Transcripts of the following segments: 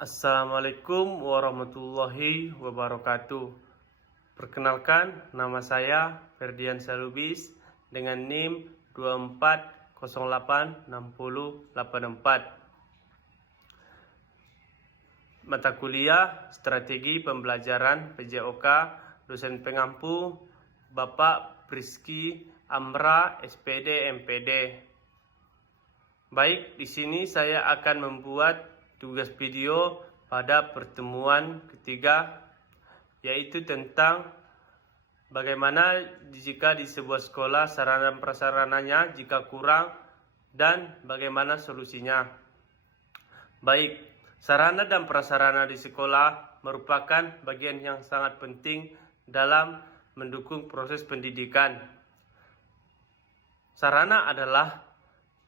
Assalamualaikum warahmatullahi wabarakatuh. Perkenalkan, nama saya Ferdian Salubis dengan NIM 24086084. Mata kuliah Strategi Pembelajaran PJOK, dosen pengampu Bapak Priski Amra, SPD MPD. Baik, di sini saya akan membuat tugas video pada pertemuan ketiga, yaitu tentang bagaimana jika di sebuah sekolah sarana dan prasarananya jika kurang dan bagaimana solusinya. Baik, sarana dan prasarana di sekolah merupakan bagian yang sangat penting dalam mendukung proses pendidikan. Sarana adalah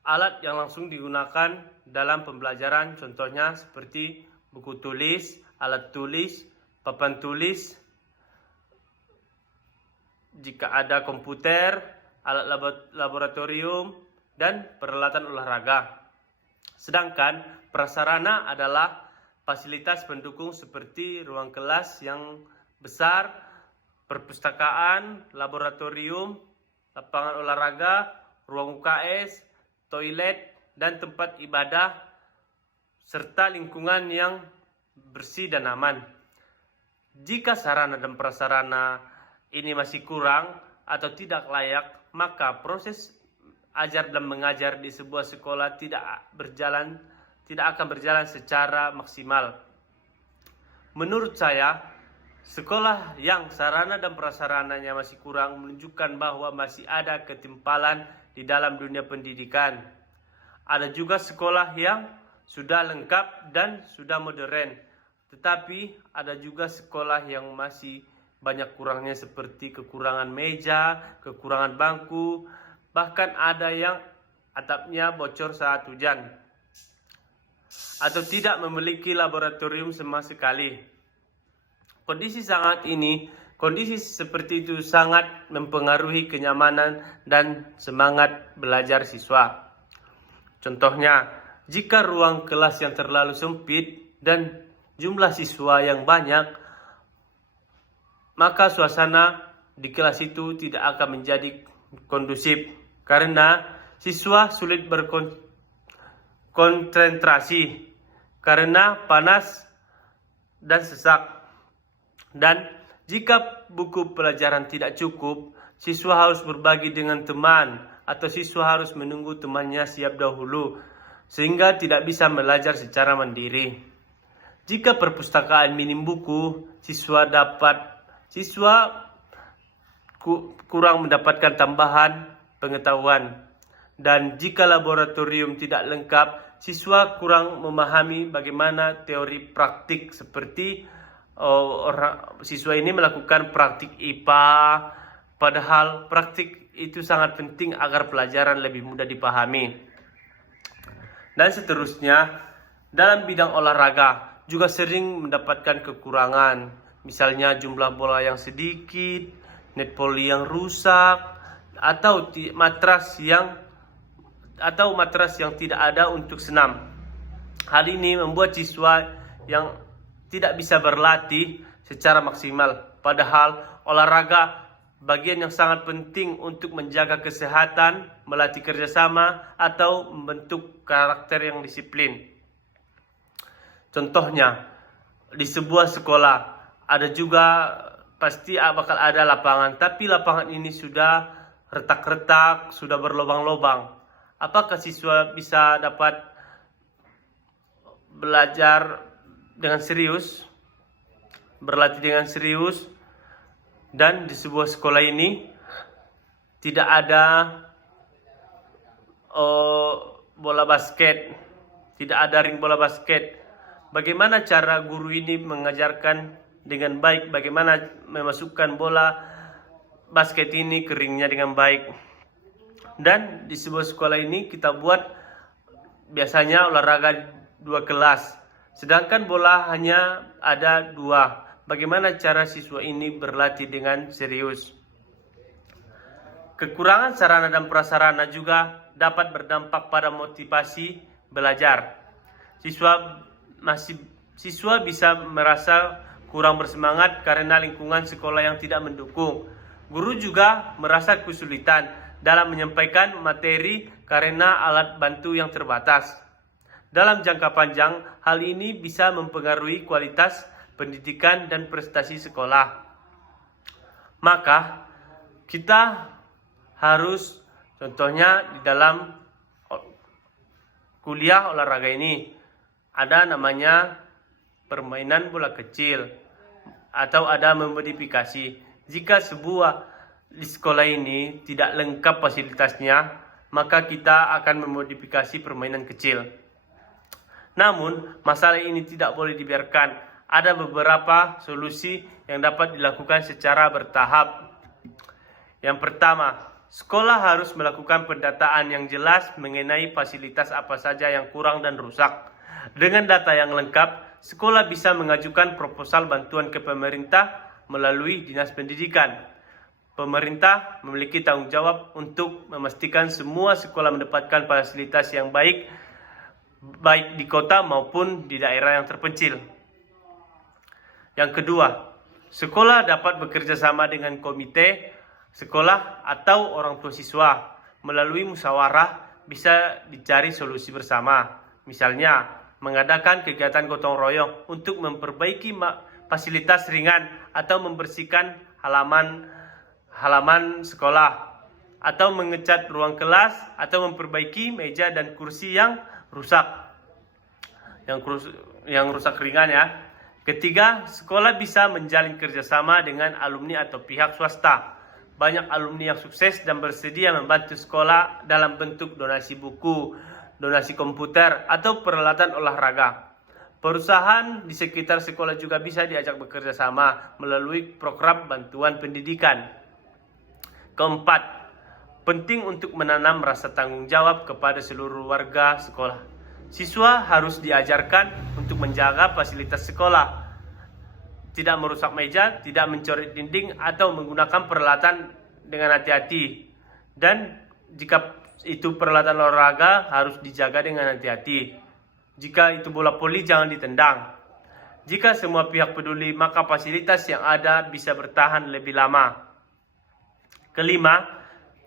alat yang langsung digunakan dalam pembelajaran, contohnya seperti buku tulis, alat tulis, papan tulis, jika ada komputer, alat laboratorium, dan peralatan olahraga. Sedangkan prasarana adalah fasilitas pendukung seperti ruang kelas yang besar, perpustakaan, laboratorium, lapangan olahraga, ruang UKS, toilet, dan tempat ibadah, serta lingkungan yang bersih dan aman. Jika sarana dan prasarana ini masih kurang atau tidak layak, maka proses ajar dan mengajar di sebuah sekolah tidak akan berjalan secara maksimal. Menurut saya, sekolah yang sarana dan prasarananya masih kurang menunjukkan bahwa masih ada ketimpalan di dalam dunia pendidikan. Ada juga sekolah yang sudah lengkap dan sudah modern, tetapi ada juga sekolah yang masih banyak kurangnya seperti kekurangan meja, kekurangan bangku, bahkan ada yang atapnya bocor saat hujan, atau tidak memiliki laboratorium sama sekali. Kondisi seperti itu sangat mempengaruhi kenyamanan dan semangat belajar siswa. Contohnya, jika ruang kelas yang terlalu sempit dan jumlah siswa yang banyak, maka suasana di kelas itu tidak akan menjadi kondusif karena siswa sulit berkonsentrasi karena panas dan sesak. Dan jika buku pelajaran tidak cukup, siswa harus berbagi dengan teman atau siswa harus menunggu temannya siap dahulu sehingga tidak bisa belajar secara mandiri. Jika perpustakaan minim buku, siswa kurang mendapatkan tambahan pengetahuan. Dan jika laboratorium tidak lengkap, siswa kurang memahami bagaimana teori praktik seperti siswa ini melakukan praktik IPA, padahal praktik itu sangat penting agar pelajaran lebih mudah dipahami. Dan seterusnya, dalam bidang olahraga juga sering mendapatkan kekurangan, misalnya jumlah bola yang sedikit, net volley yang rusak, atau matras yang tidak ada untuk senam. Hal ini membuat siswa yang tidak bisa berlatih secara maksimal. Padahal olahraga bagian yang sangat penting untuk menjaga kesehatan, melatih kerjasama, atau membentuk karakter yang disiplin. Contohnya, di sebuah sekolah ada juga pasti bakal ada lapangan, tapi lapangan ini sudah retak-retak, sudah berlubang-lubang. Apakah siswa bisa dapat belajar dengan serius, berlatih dengan serius? Dan di sebuah sekolah ini tidak ada bola basket, tidak ada ring bola basket. Bagaimana cara guru ini mengajarkan dengan baik, bagaimana memasukkan bola basket ini ke ringnya dengan baik? Dan di sebuah sekolah ini kita buat biasanya olahraga 2 kelas, sedangkan bola hanya ada 2. Bagaimana cara siswa ini berlatih dengan serius? Kekurangan sarana dan prasarana juga dapat berdampak pada motivasi belajar. Siswa masih siswa bisa merasa kurang bersemangat karena lingkungan sekolah yang tidak mendukung. Guru juga merasa kesulitan dalam menyampaikan materi karena alat bantu yang terbatas. Dalam jangka panjang, hal ini bisa mempengaruhi kualitas pendidikan dan prestasi sekolah. Maka, kita harus, contohnya di dalam kuliah olahraga ini, ada namanya permainan bola kecil, atau ada memodifikasi. Jika sebuah di sekolah ini tidak lengkap fasilitasnya, maka kita akan memodifikasi permainan kecil. Namun, masalah ini tidak boleh dibiarkan. Ada beberapa solusi yang dapat dilakukan secara bertahap. Yang pertama, sekolah harus melakukan pendataan yang jelas mengenai fasilitas apa saja yang kurang dan rusak. Dengan data yang lengkap, sekolah bisa mengajukan proposal bantuan ke pemerintah melalui Dinas Pendidikan. Pemerintah memiliki tanggung jawab untuk memastikan semua sekolah mendapatkan fasilitas yang baik di kota maupun di daerah yang terpencil. Yang kedua, sekolah dapat bekerja sama dengan komite sekolah atau orang tua siswa. Melalui musyawarah bisa dicari solusi bersama. Misalnya, mengadakan kegiatan gotong royong untuk memperbaiki fasilitas ringan atau membersihkan halaman sekolah, atau mengecat ruang kelas, atau memperbaiki meja dan kursi yang rusak. Yang rusak ringan ya. Ketiga, sekolah bisa menjalin kerjasama dengan alumni atau pihak swasta. Banyak alumni yang sukses dan bersedia membantu sekolah dalam bentuk donasi buku, donasi komputer, atau peralatan olahraga. Perusahaan di sekitar sekolah juga bisa diajak bekerja sama melalui program bantuan pendidikan. Keempat, penting untuk menanam rasa tanggung jawab kepada seluruh warga sekolah. Siswa harus diajarkan untuk menjaga fasilitas sekolah, tidak merusak meja, tidak mencoret dinding, atau menggunakan peralatan dengan hati-hati. Dan jika itu peralatan olahraga harus dijaga dengan hati-hati. Jika itu bola voli jangan ditendang. Jika semua pihak peduli, maka fasilitas yang ada bisa bertahan lebih lama. Kelima,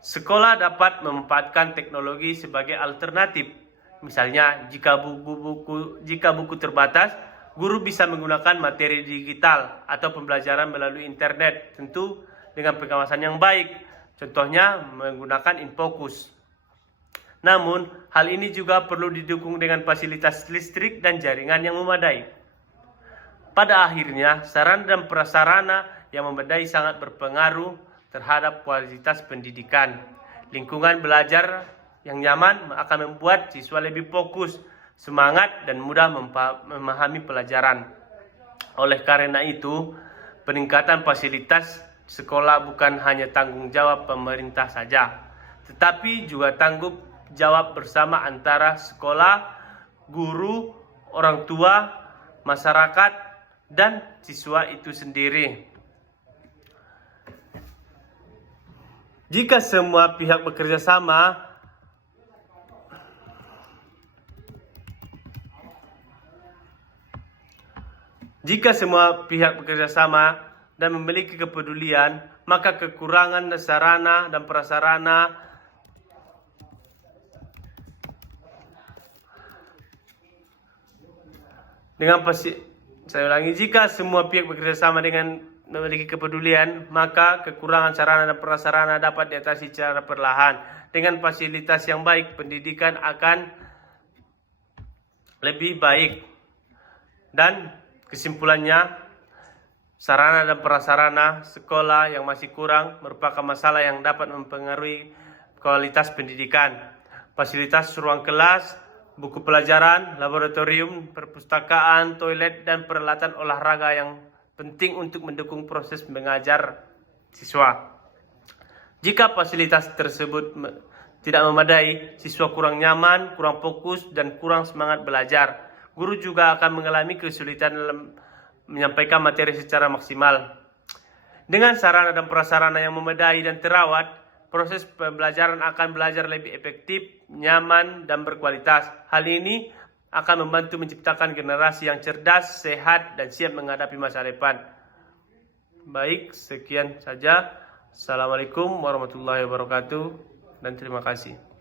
sekolah dapat memanfaatkan teknologi sebagai alternatif. Misalnya, jika buku terbatas, guru bisa menggunakan materi digital atau pembelajaran melalui internet, tentu dengan pengawasan yang baik. Contohnya menggunakan Infocus. Namun, hal ini juga perlu didukung dengan fasilitas listrik dan jaringan yang memadai. Pada akhirnya, sarana dan prasarana yang memadai sangat berpengaruh terhadap kualitas pendidikan. Lingkungan belajar yang nyaman akan membuat siswa lebih fokus, semangat, dan mudah memahami pelajaran. Oleh karena itu, peningkatan fasilitas sekolah bukan hanya tanggung jawab pemerintah saja, tetapi juga tanggung jawab bersama antara sekolah, guru, orang tua, masyarakat, dan siswa itu sendiri. Jika semua pihak bekerja sama, dan memiliki kepedulian, maka kekurangan sarana dan prasarana jika semua pihak bekerja sama dengan memiliki kepedulian, maka kekurangan sarana dan prasarana dapat diatasi secara perlahan. Dengan fasilitas yang baik, pendidikan akan lebih baik. Dan kesimpulannya, sarana dan prasarana sekolah yang masih kurang merupakan masalah yang dapat mempengaruhi kualitas pendidikan. Fasilitas ruang kelas, buku pelajaran, laboratorium, perpustakaan, toilet, dan peralatan olahraga yang penting untuk mendukung proses mengajar siswa. Jika fasilitas tersebut tidak memadai, siswa kurang nyaman, kurang fokus, dan kurang semangat belajar. Guru juga akan mengalami kesulitan dalam menyampaikan materi secara maksimal. Dengan sarana dan prasarana yang memadai dan terawat, proses pembelajaran akan belajar lebih efektif, nyaman, dan berkualitas. Hal ini akan membantu menciptakan generasi yang cerdas, sehat, dan siap menghadapi masa depan. Baik, sekian saja. Assalamualaikum warahmatullahi wabarakatuh, dan terima kasih.